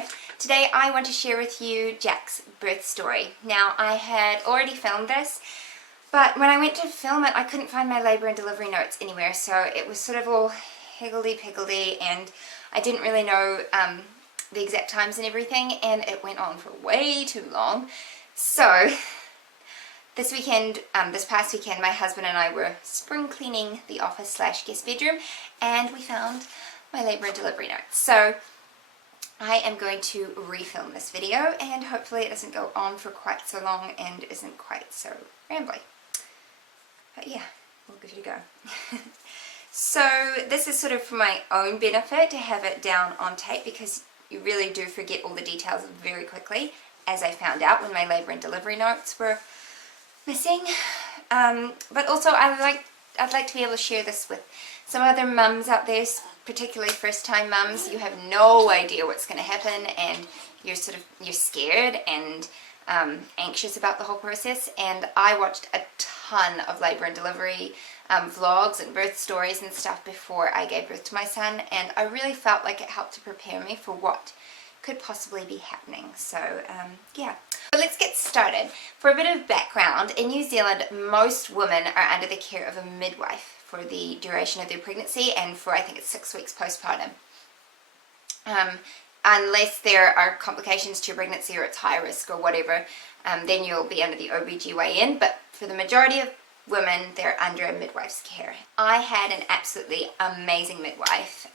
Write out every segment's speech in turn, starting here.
Hello! Today I want to share with you Jack's birth story. Now I had already filmed this, but when I went to film it I couldn't find my labour and delivery notes anywhere, so it was sort of all higgledy-piggledy and I didn't really know the exact times and everything, and it went on for way too long. So this past weekend, my husband and I were spring cleaning the office slash guest bedroom and we found my labour and delivery notes. So I am going to refilm this video and hopefully it doesn't go on for quite so long and isn't quite so rambly. But yeah, we'll give it a go. So this is sort of for my own benefit to have it down on tape, because you really do forget all the details very quickly, as I found out when my labour and delivery notes were missing. But also I'd like to be able to share this with some other mums out there, particularly first-time mums. You have no idea what's going to happen and you're scared and anxious about the whole process. And I watched a ton of labour and delivery vlogs and birth stories and stuff before I gave birth to my son, and I really felt like it helped to prepare me for what could possibly be happening. So yeah. But let's get started. For a bit of background, in New Zealand most women are under the care of a midwife for the duration of their pregnancy and for, I think it's 6 weeks postpartum. Unless there are complications to your pregnancy or it's high risk or whatever, then you'll be under the OBGYN, but for the majority of women they're under a midwife's care. I had an absolutely amazing midwife.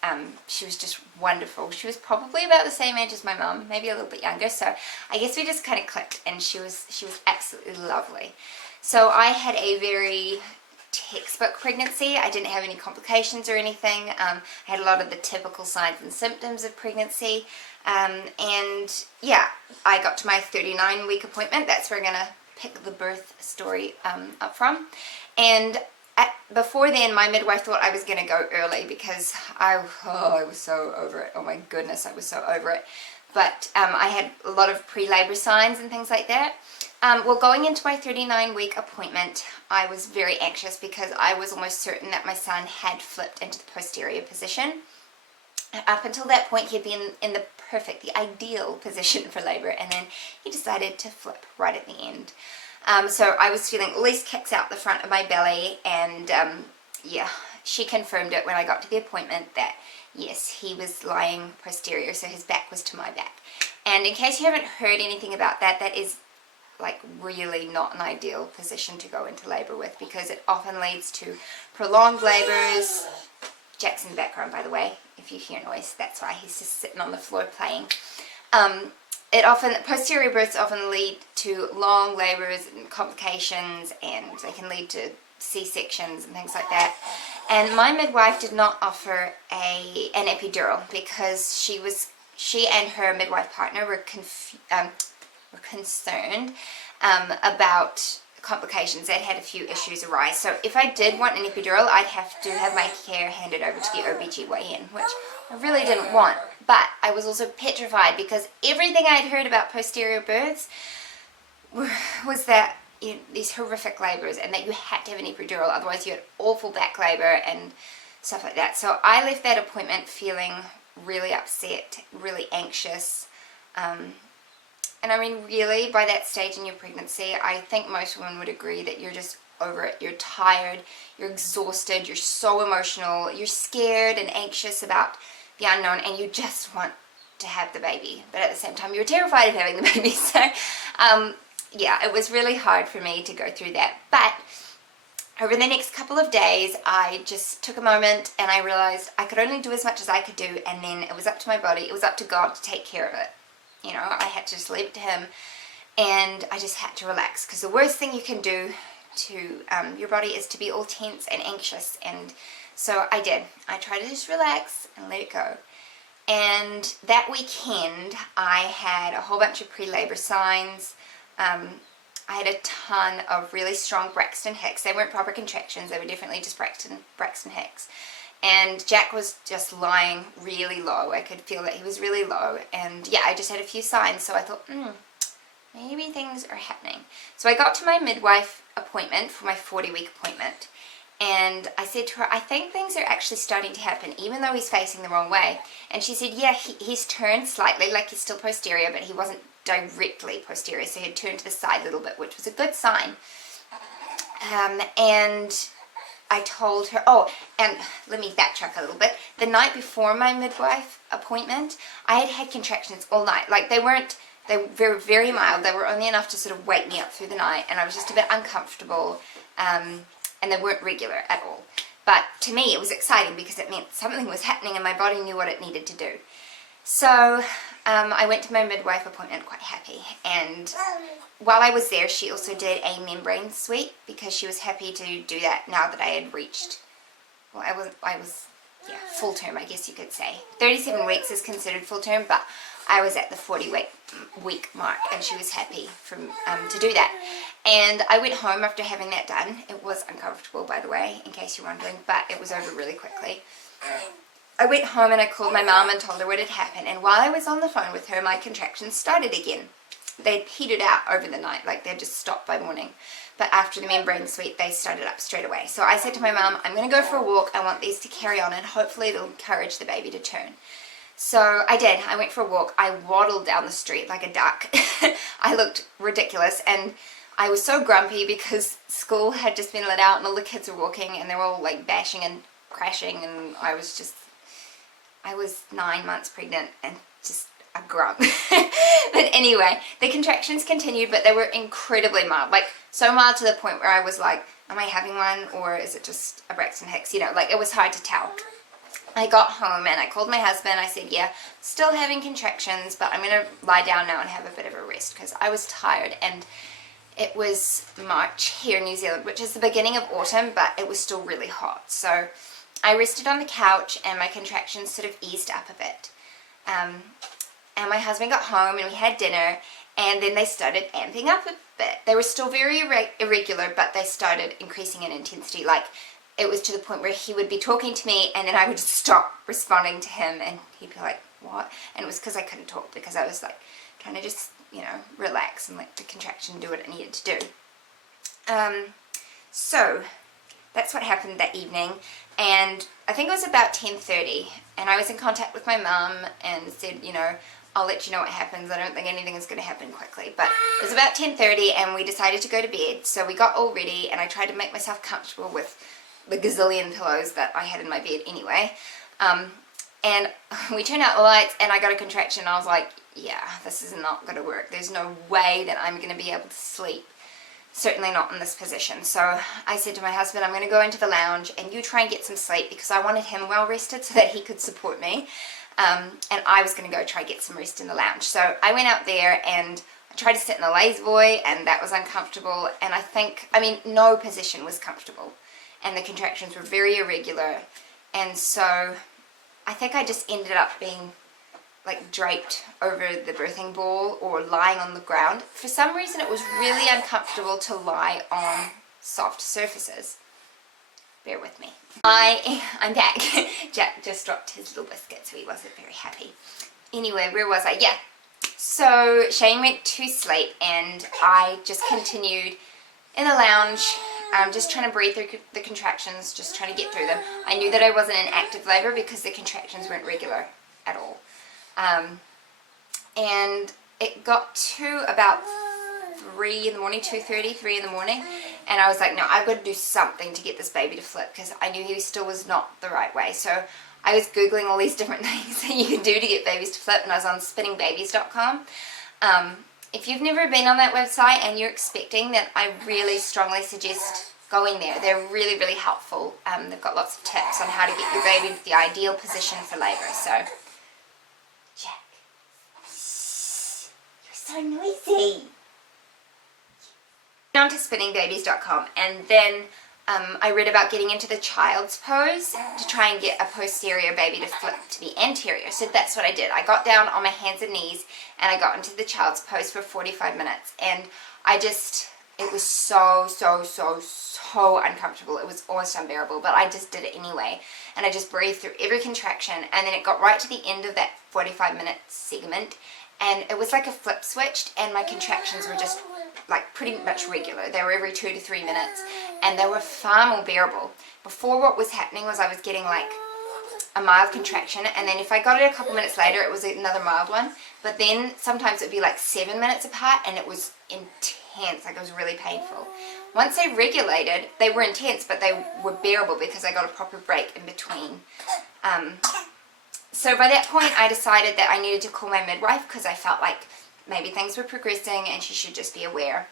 She was just wonderful. She was probably about the same age as my mum, maybe a little bit younger, so I guess we just kind of clicked, and she was absolutely lovely. So I had a very textbook pregnancy. I didn't have any complications or anything. I had a lot of the typical signs and symptoms of pregnancy, and yeah, I got to my 39-week appointment. That's where I'm gonna pick the birth story up from. And before then my midwife thought I was gonna go early because I was so over it. Oh my goodness, I was so over it. But I had a lot of pre-labor signs and things like that. Well, going into my 39-week appointment, I was very anxious because I was almost certain that my son had flipped into the posterior position. Up until that point, he had been in the ideal position for labor, and then he decided to flip right at the end. So I was feeling all these kicks out the front of my belly, and yeah, she confirmed it when I got to the appointment that yes, he was lying posterior, so his back was to my back. And in case you haven't heard anything about that, that is like really not an ideal position to go into labor with, because it often leads to prolonged labors. Jack's in the background, by the way. If you hear noise, that's why he's just sitting on the floor playing. Posterior births often lead to long labors and complications, and they can lead to C-sections and things like that. And my midwife did not offer an epidural because she and her midwife partner were concerned about complications. They'd had a few issues arise. So if I did want an epidural, I'd have to have my care handed over to the OBGYN, which I really didn't want. But I was also petrified because everything I'd heard about posterior births was that these horrific labors and that you had to have an epidural, otherwise you had awful back labor and stuff like that. So I left that appointment feeling really upset, really anxious. And I mean, really, by that stage in your pregnancy, I think most women would agree that you're just over it. You're tired, you're exhausted, you're so emotional, you're scared and anxious about the unknown, and you just want to have the baby. But at the same time, you're terrified of having the baby. So, yeah, it was really hard for me to go through that. But over the next couple of days, I just took a moment and I realized I could only do as much as I could do, and then it was up to my body, it was up to God to take care of it. You know, I had to just leave it to Him, and I just had to relax, because the worst thing you can do to your body is to be all tense and anxious. And so I did. I tried to just relax and let it go. And that weekend I had a whole bunch of pre-labor signs. I had a ton of really strong Braxton Hicks. They weren't proper contractions, they were definitely just Braxton Hicks. And Jack was just lying really low. I could feel that he was really low. And yeah, I just had a few signs. So I thought, maybe things are happening. So I got to my midwife appointment for my 40-week appointment. And I said to her, I think things are actually starting to happen, even though he's facing the wrong way. And she said, yeah, he's turned slightly, like he's still posterior, but he wasn't directly posterior, so he had turned to the side a little bit, which was a good sign. And I told her, oh, and let me backtrack a little bit. The night before my midwife appointment, I had had contractions all night. Like, they were very, very mild. They were only enough to sort of wake me up through the night, and I was just a bit uncomfortable, and they weren't regular at all. But to me, it was exciting because it meant something was happening and my body knew what it needed to do. So I went to my midwife appointment quite happy, and while I was there, she also did a membrane sweep because she was happy to do that now that I had reached, well, I was full term, I guess you could say. 37 weeks is considered full term, but I was at the 40-week mark, and she was happy to do that. And I went home after having that done. It was uncomfortable, by the way, in case you're wondering, but it was over really quickly. I went home and I called my mum and told her what had happened, and while I was on the phone with her, my contractions started again. They'd petered out over the night, like they'd just stopped by morning. But after the membrane sweep, they started up straight away. So I said to my mum, I'm going to go for a walk. I want these to carry on, and hopefully it'll encourage the baby to turn. So I did. I went for a walk. I waddled down the street like a duck. I looked ridiculous, and I was so grumpy because school had just been let out and all the kids were walking and they were all like bashing and crashing, and I was 9 months pregnant and just a grump. But anyway, the contractions continued, but they were incredibly mild, like so mild to the point where I was like, am I having one or is it just a Braxton Hicks? You know, like it was hard to tell. I got home and I called my husband. I said, yeah, still having contractions, but I'm going to lie down now and have a bit of a rest because I was tired. And it was March here in New Zealand, which is the beginning of autumn, but it was still really hot. So I rested on the couch and my contractions sort of eased up a bit. And my husband got home and we had dinner, and then they started amping up a bit. They were still very irregular, but they started increasing in intensity. Like, it was to the point where he would be talking to me and then I would just stop responding to him and he'd be like, what? And it was because I couldn't talk, because I was like trying to just, you know, relax and let the contraction do what it needed to do. So that's what happened that evening, and I think it was about 10:30, and I was in contact with my mum and said, you know, I'll let you know what happens. I don't think anything is going to happen quickly. But it was about 10:30 and we decided to go to bed. So we got all ready and I tried to make myself comfortable with the gazillion pillows that I had in my bed anyway. And we turned out the lights and I got a contraction and I was like, yeah, this is not going to work. There's no way that I'm going to be able to sleep. Certainly not in this position. So I said to my husband, I'm going to go into the lounge and you try and get some sleep, because I wanted him well rested so that he could support me. And I was going to go try and get some rest in the lounge. So I went out there and I tried to sit in the lazy boy, and that was uncomfortable. And I mean, no position was comfortable. And the contractions were very irregular. And so I think I just ended up being like draped over the birthing ball or lying on the ground. For some reason it was really uncomfortable to lie on soft surfaces. Bear with me. I'm back. Jack just dropped his little biscuit, so he wasn't very happy. Anyway, where was I? Yeah. So Shane went to sleep and I just continued in the lounge, just trying to breathe through the contractions, just trying to get through them. I knew that I wasn't in active labor because the contractions weren't regular at all. And it got to about 3 in the morning, 2:30, 3 in the morning, and I was like, no, I've got to do something to get this baby to flip, because I knew he still was not the right way. So I was Googling all these different things that you can do to get babies to flip, and I was on spinningbabies.com. If you've never been on that website and you're expecting, then I really strongly suggest going there. They're really, really helpful. They've got lots of tips on how to get your baby into the ideal position for labor. So, Jack, shh, you're so noisy. On to spinningbabies.com, and then I read about getting into the child's pose to try and get a posterior baby to flip to the anterior. So that's what I did. I got down on my hands and knees and I got into the child's pose for 45 minutes, and it was so uncomfortable. It was almost unbearable, but I just did it anyway, and I just breathed through every contraction, and then it got right to the end of that 45-minute segment, and it was like a flip switched, and my contractions were just like pretty much regular. They were every 2 to 3 minutes, and they were far more bearable. Before, what was happening was I was getting like a mild contraction, and then if I got it a couple minutes later, it was another mild one. But then sometimes it'd be like 7 minutes apart, and it was intense. Like, it was really painful. Once they regulated, they were intense, but they were bearable because I got a proper break in between. So by that point, I decided that I needed to call my midwife because I felt like maybe things were progressing and she should just be aware.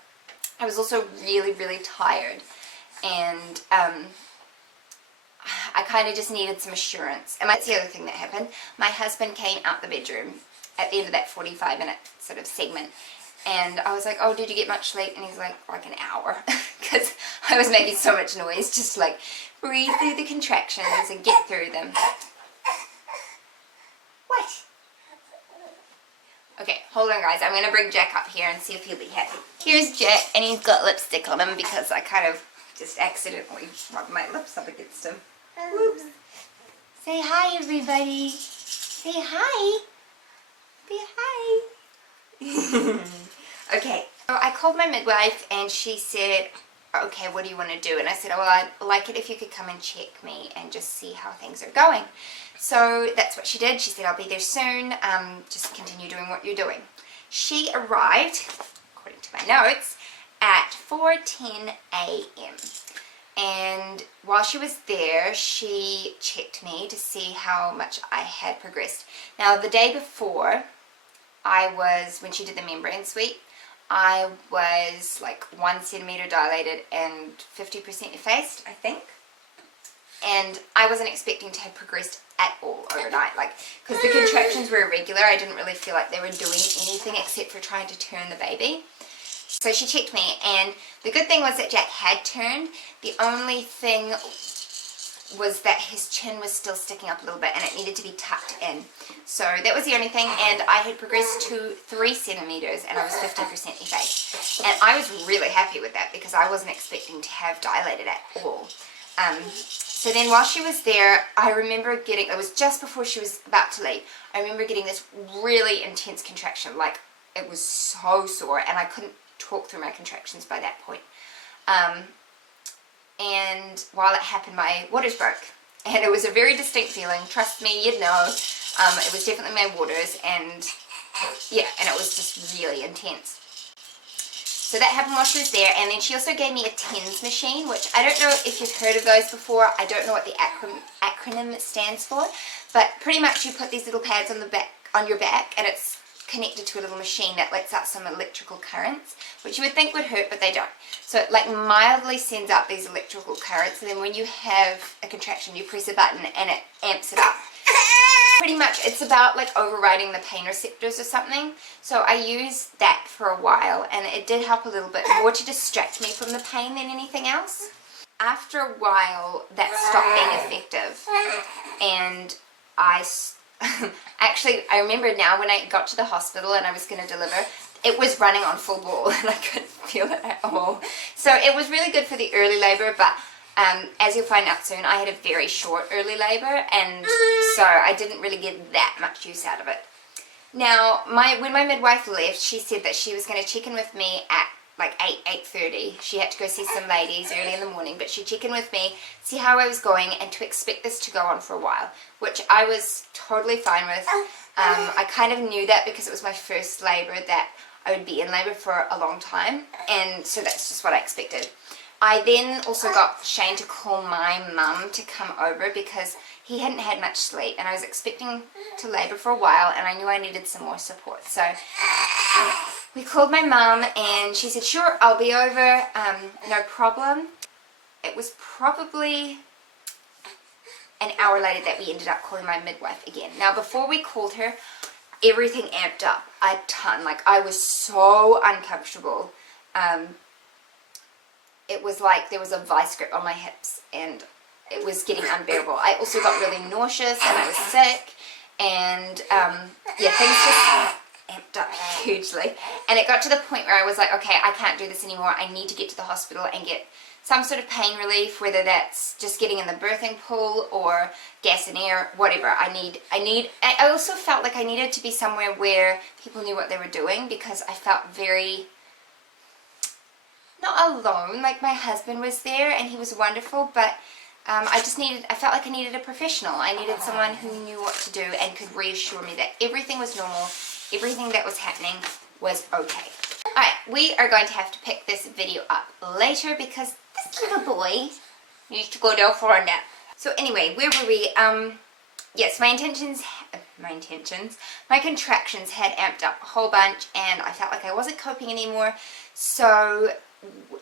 I was also really, really tired, and I kind of just needed some assurance. And that's the other thing that happened. My husband came out the bedroom at the end of that 45-minute sort of segment, and I was like, oh, did you get much sleep? And he's like an hour, because I was making so much noise, just to like breathe through the contractions and get through them. What? Okay, hold on guys, I'm going to bring Jack up here and see if he'll be happy. Here's Jack, and he's got lipstick on him because I kind of just accidentally rubbed my lips up against him. Whoops. Say hi, everybody. Say hi. Say hi. Okay, so I called my midwife and she said, okay, what do you want to do? And I said, oh, well, I'd like it if you could come and check me and just see how things are going. So that's what she did. She said, I'll be there soon. Just continue doing what you're doing. She arrived, according to my notes, at 4:10 a.m. And while she was there, she checked me to see how much I had progressed. Now, the day before, when she did the membrane sweep, I was like 1 centimeter dilated and 50% effaced, I think. And I wasn't expecting to have progressed at all overnight, like, because the contractions were irregular. I didn't really feel like they were doing anything except for trying to turn the baby. So she checked me, and the good thing was that Jack had turned. The only thing was that his chin was still sticking up a little bit and it needed to be tucked in. So that was the only thing, and I had progressed to 3 centimeters and I was 50% effaced. And I was really happy with that because I wasn't expecting to have dilated at all. So then while she was there, I remember getting, it was just before she was about to leave, I remember getting this really intense contraction. Like, it was so sore and I couldn't talk through my contractions by that point. And while it happened, my waters broke, and it was a very distinct feeling. Trust me, you'd know. It was definitely my waters, and yeah, and it was just really intense. So that happened while she was there, and then she also gave me a TENS machine, which I don't know if you've heard of those before. I don't know what the acronym stands for, but pretty much you put these little pads on your back, and it's connected to a little machine that lets out some electrical currents, which you would think would hurt, but they don't. So it like mildly sends out these electrical currents, and then when you have a contraction, you press a button and it amps it up. Pretty much it's about like overriding the pain receptors or something. So I used that for a while, and it did help a little bit more to distract me from the pain than anything else. After a while, that stopped being effective, and actually, I remember now when I got to the hospital and I was going to deliver, it was running on full bore and I couldn't feel it at all. So it was really good for the early labor, but as you'll find out soon, I had a very short early labor, and so I didn't really get that much use out of it. Now, when my midwife left, she said that she was going to check in with me at like 8:30. She had to go see some ladies early in the morning, but she'd check in with me, see how I was going, and to expect this to go on for a while, which I was totally fine with. I kind of knew that because it was my first labor, that I would be in labor for a long time, and so that's just what I expected. I then also got Shane to call my mum to come over because he hadn't had much sleep, and I was expecting to labor for a while, and I knew I needed some more support. So we called my mum, and she said, sure, I'll be over, no problem. It was probably an hour later that we ended up calling my midwife again. Now, before we called her, everything amped up a ton. Like, I was so uncomfortable. It was like there was a vice grip on my hips, and it was getting unbearable. I also got really nauseous, and I was sick, and yeah, things just amped up hugely. And it got to the point where I was like, okay, I can't do this anymore. I need to get to the hospital and get some sort of pain relief, whether that's just getting in the birthing pool or gas and air, whatever. I also felt like I needed to be somewhere where people knew what they were doing, because I felt very, not alone, like my husband was there and he was wonderful, but I felt like I needed a professional. I needed someone who knew what to do and could reassure me that everything was normal, everything that was happening was okay. Alright, we are going to have to pick this video up later because this little boy needs to go down for a nap. So anyway, where were we? Yes, my contractions had amped up a whole bunch and I felt like I wasn't coping anymore. So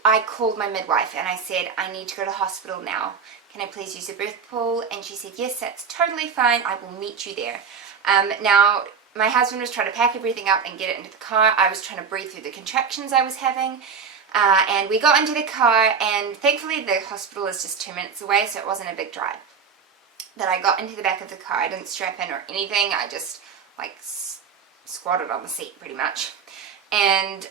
I called my midwife and I said, I need to go to hospital now. Can I please use the birth pool? And she said, yes, that's totally fine. I will meet you there. Now, my husband was trying to pack everything up and get it into the car. I was trying to breathe through the contractions I was having. And we got into the car, and thankfully the hospital is just 2 minutes away, so it wasn't a big drive. But I got into the back of the car. I didn't strap in or anything. I just like squatted on the seat pretty much. And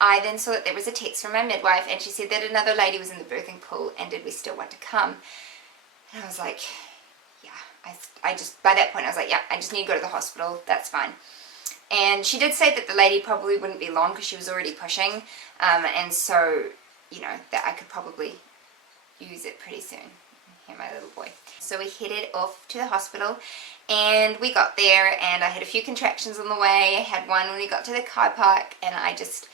I then saw that there was a text from my midwife, and she said that another lady was in the birthing pool and did we still want to come. And I was like, yeah, by that point I was like, yeah, I just need to go to the hospital, that's fine. And she did say that the lady probably wouldn't be long because she was already pushing, and so, you know, that I could probably use it pretty soon. Here, my little boy. So we headed off to the hospital, and we got there, and I had a few contractions on the way. I had one when we got to the car park, and I just,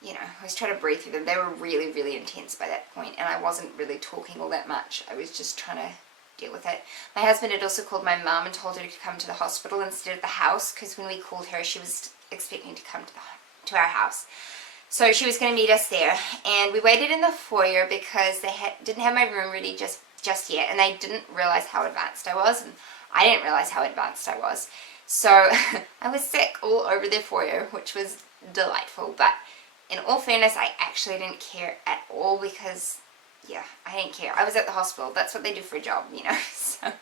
you know, I was trying to breathe through them. They were really, really intense by that point, and I wasn't really talking all that much. I was just trying to deal with it. My husband had also called my mum and told her to come to the hospital instead of the house, because when we called her, she was expecting to come to our house. So she was going to meet us there, and we waited in the foyer because they didn't have my room ready just yet, and they didn't realize how advanced I was, and I didn't realize how advanced I was. So I was sick all over the foyer, which was delightful, but in all fairness, I actually didn't care at all because, yeah, I didn't care. I was at the hospital. That's what they do for a job, you know. So,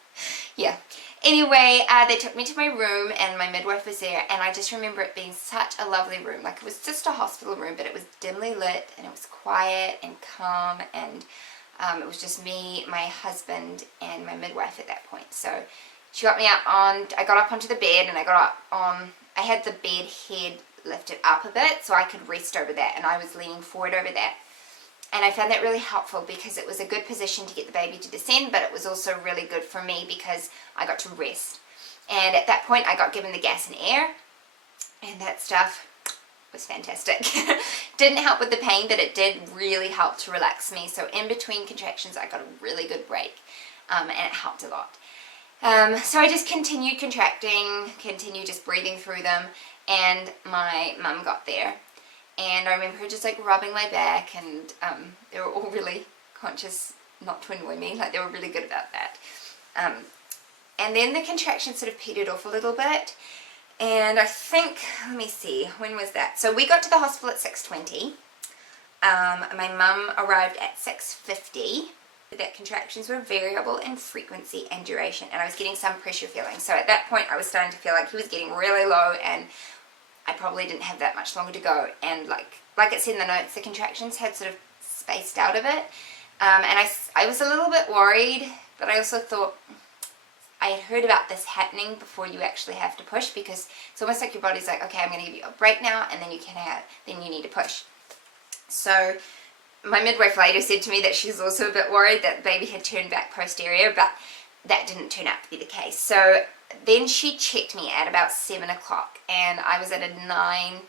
yeah. Anyway, they took me to my room and my midwife was there, and I just remember it being such a lovely room. Like, it was just a hospital room, but it was dimly lit and it was quiet and calm, and it was just me, my husband, and my midwife at that point. So she got me up I got up onto the bed, and I had the bed head lifted up a bit so I could rest over that, and I was leaning forward over that. And I found that really helpful because it was a good position to get the baby to descend, but it was also really good for me because I got to rest. And at that point I got given the gas and air, and that stuff was fantastic. Didn't help with the pain, but it did really help to relax me. So in between contractions I got a really good break, and it helped a lot. So I just continued contracting, continued just breathing through them, and my mum got there. And I remember her just like rubbing my back, and they were all really conscious not to annoy me. Like, they were really good about that. And then the contractions sort of petered off a little bit. And I think, let me see, when was that? So we got to the hospital at 6:20. My mum arrived at 6:50. That contractions were variable in frequency and duration, and I was getting some pressure feeling. So at that point I was starting to feel like he was getting really low, and I probably didn't have that much longer to go. And like it said in the notes, the contractions had sort of spaced out a bit, and I was a little bit worried, but I also thought I had heard about this happening before you actually have to push, because it's almost like your body's like, okay, I'm going to give you a break now, and then you need to push. So my midwife later said to me that she's also a bit worried that the baby had turned back posterior, but that didn't turn out to be the case. So then she checked me at about 7 o'clock, and I was at a 9.5.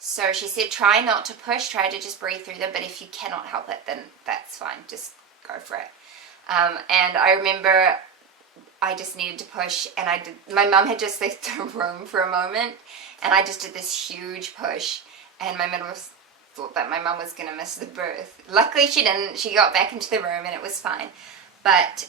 So she said, try not to push, try to just breathe through them, but if you cannot help it, then that's fine, just go for it. And I remember I just needed to push, and I did. My mum had just left the room for a moment, and I just did this huge push, and my midwife thought that my mum was going to miss the birth. Luckily she didn't. She got back into the room and it was fine. But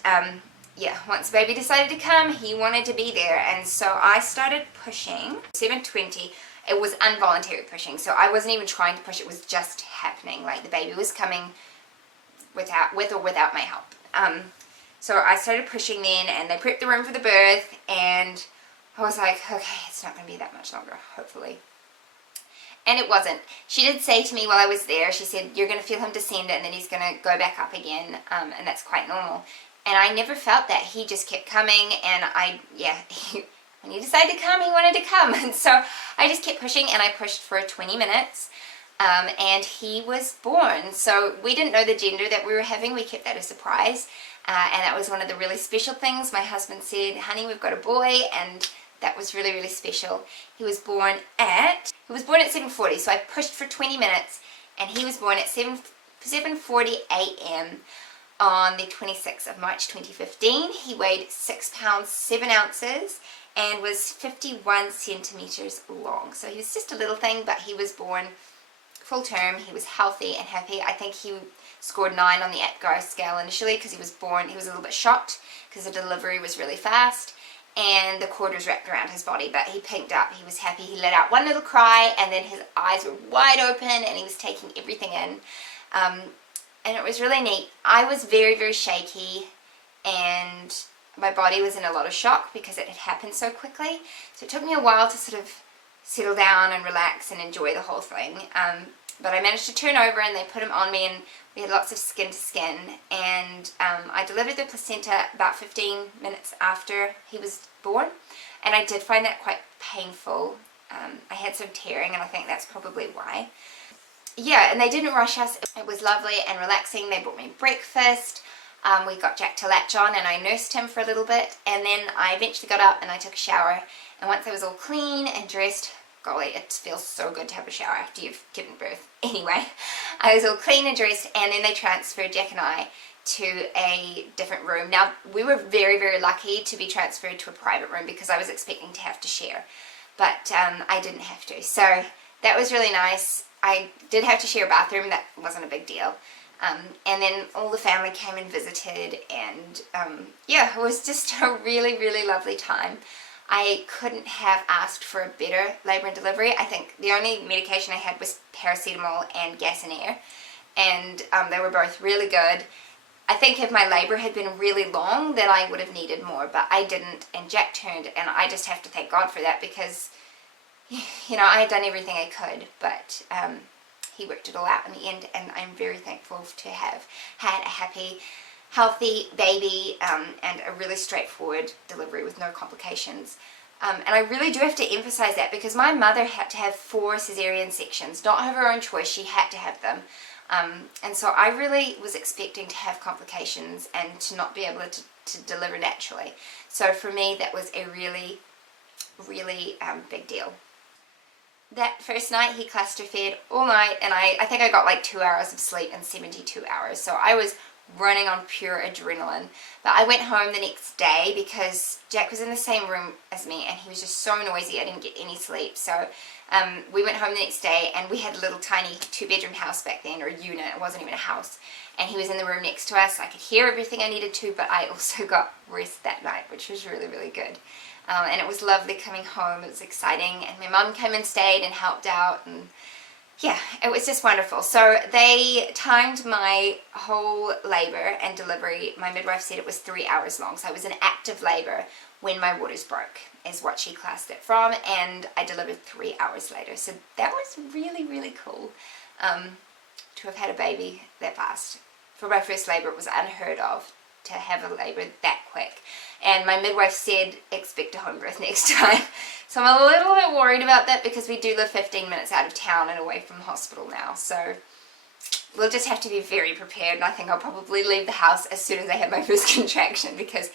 yeah, once baby decided to come, he wanted to be there, and so I started pushing. 7:20, it was involuntary pushing, so I wasn't even trying to push, it was just happening. Like, the baby was coming with or without my help. So I started pushing then, and they prepped the room for the birth, and I was like, okay, it's not going to be that much longer, hopefully. And it wasn't. She did say to me while I was there, she said, you're going to feel him descend and then he's going to go back up again, and that's quite normal. And I never felt that. He just kept coming, and when he decided to come, he wanted to come. And so I just kept pushing, and I pushed for 20 minutes, and he was born. So we didn't know the gender that we were having. We kept that a surprise, and that was one of the really special things. My husband said, honey, we've got a boy, and that was really, really special. He was born at 7:40, so I pushed for 20 minutes, and he was born at 7:40 a.m. on the 26th of March 2015. He weighed 6 pounds 7 ounces and was 51 centimeters long. So he was just a little thing, but he was born full term. He was healthy and happy. I think he scored 9 on the Apgar scale initially because he was born. He was a little bit shocked because the delivery was really fast, and the cord was wrapped around his body, but he pinked up. He was happy. He let out one little cry, and then his eyes were wide open, and he was taking everything in. And it was really neat. I was very, very shaky, and my body was in a lot of shock because it had happened so quickly. So it took me a while to sort of settle down and relax and enjoy the whole thing. But I managed to turn over, and they put him on me, and we had lots of skin to skin, and I delivered the placenta about 15 minutes after he was born, and I did find that quite painful. I had some tearing, and I think that's probably why. Yeah, and they didn't rush us. It was lovely and relaxing. They brought me breakfast. We got Jack to latch on, and I nursed him for a little bit, and then I eventually got up and I took a shower, and once I was all clean and dressed, golly, it feels so good to have a shower after you've given birth. Anyway, I was all clean and dressed, and then they transferred Jack and I to a different room. Now, we were very, very lucky to be transferred to a private room because I was expecting to have to share, but I didn't have to. So that was really nice. I did have to share a bathroom. That wasn't a big deal. And then all the family came and visited, and yeah, it was just a really, really lovely time. I couldn't have asked for a better labour and delivery. I think the only medication I had was paracetamol and gas and air, and they were both really good. I think if my labour had been really long, then I would have needed more, but I didn't, and Jack turned, and I just have to thank God for that because, you know, I had done everything I could, but he worked it all out in the end, and I'm very thankful to have had a happy, healthy baby, and a really straightforward delivery with no complications. And I really do have to emphasize that because my mother had to have 4 cesarean sections, not of her own choice, she had to have them. And so I really was expecting to have complications and to not be able to deliver naturally. So for me, that was a really, really big deal. That first night, he cluster fed all night, and I think I got like 2 hours of sleep in 72 hours. So I was running on pure adrenaline. But I went home the next day because Jack was in the same room as me, and he was just so noisy I didn't get any sleep. So we went home the next day, and we had a little tiny 2-bedroom house back then, or unit. It wasn't even a house. And he was in the room next to us. I could hear everything I needed to, but I also got rest that night, which was really, really good. And it was lovely coming home. It was exciting, and my mum came and stayed and helped out, and yeah, it was just wonderful. So they timed my whole labour and delivery. My midwife said it was 3 hours long, so I was in active labour when my waters broke, is what she classed it from, and I delivered 3 hours later. So that was really, really cool to have had a baby that fast. For my first labour, it was unheard of to have a labour that quick. And my midwife said, expect a home birth next time. So I'm a little bit worried about that because we do live 15 minutes out of town and away from the hospital now. So we'll just have to be very prepared, and I think I'll probably leave the house as soon as I have my first contraction because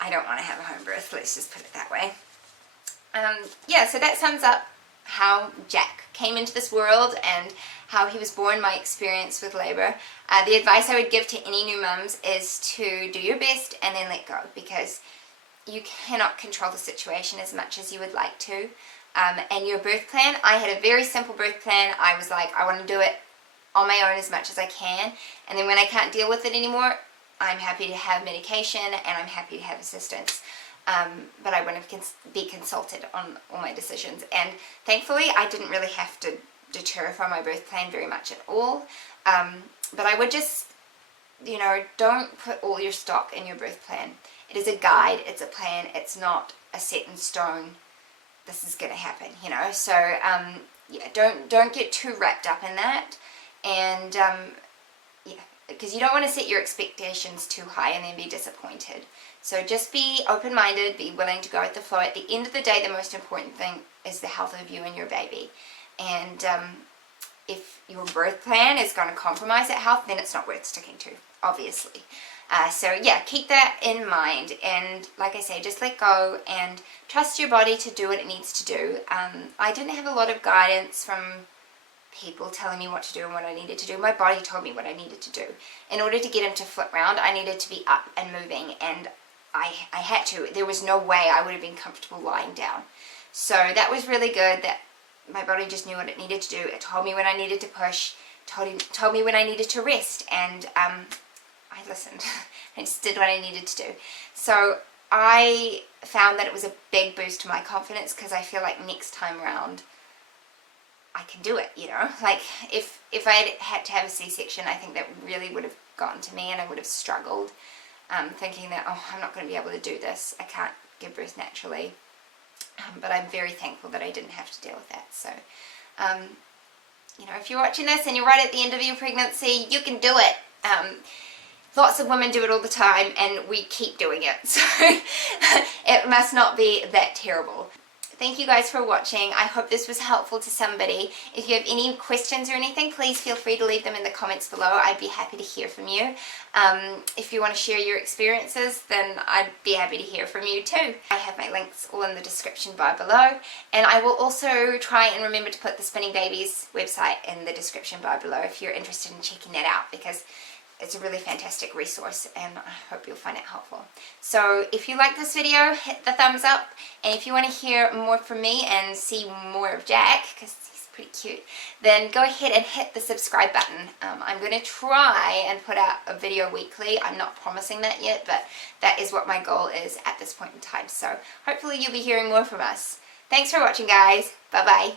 I don't want to have a home birth, let's just put it that way. Yeah, so that sums up how Jack came into this world and how he was born, my experience with labour. The advice I would give to any new mums is to do your best and then let go, because you cannot control the situation as much as you would like to. And your birth plan, I had a very simple birth plan. I was like, I want to do it on my own as much as I can, and then when I can't deal with it anymore, I'm happy to have medication and I'm happy to have assistance. But I wouldn't be consulted on all my decisions, and thankfully I didn't really have to deter from my birth plan very much at all. But I would just, you know, don't put all your stock in your birth plan. It is a guide, it's a plan, it's not a set in stone, this is going to happen, you know. So yeah, don't get too wrapped up in that, and yeah, because you don't want to set your expectations too high and then be disappointed. So just be open-minded, be willing to go with the flow. At the end of the day, the most important thing is the health of you and your baby. And if your birth plan is going to compromise that health, then it's not worth sticking to, obviously. So yeah, keep that in mind, and like I say, just let go and trust your body to do what it needs to do. I didn't have a lot of guidance from people telling me what to do and what I needed to do. My body told me what I needed to do. In order to get him to flip round, I needed to be up and moving, and I had to. There was no way I would have been comfortable lying down. So that was really good that my body just knew what it needed to do. It told me when I needed to push, told me when I needed to rest, and I listened. I just did what I needed to do. So I found that it was a big boost to my confidence, because I feel like next time around I can do it, you know. Like if I had to have a C-section, I think that really would have gotten to me, and I would have struggled, thinking that, oh, I'm not going to be able to do this. I can't give birth naturally. But I'm very thankful that I didn't have to deal with that. So, you know, if you're watching this and you're right at the end of your pregnancy, you can do it. Lots of women do it all the time, and we keep doing it. So it must not be that terrible. Thank you guys for watching. I hope this was helpful to somebody. If you have any questions or anything, please feel free to leave them in the comments below. I'd be happy to hear from you. If you want to share your experiences, then I'd be happy to hear from you too. I have my links all in the description bar below, and I will also try and remember to put the Spinning Babies website in the description bar below if you're interested in checking that out, because it's a really fantastic resource, and I hope you'll find it helpful. So if you like this video, hit the thumbs up, and if you want to hear more from me and see more of Jack, because he's pretty cute, then go ahead and hit the subscribe button. I'm going to try and put out a video weekly. I'm not promising that yet, but that is what my goal is at this point in time. So hopefully you'll be hearing more from us. Thanks for watching, guys. Bye-bye.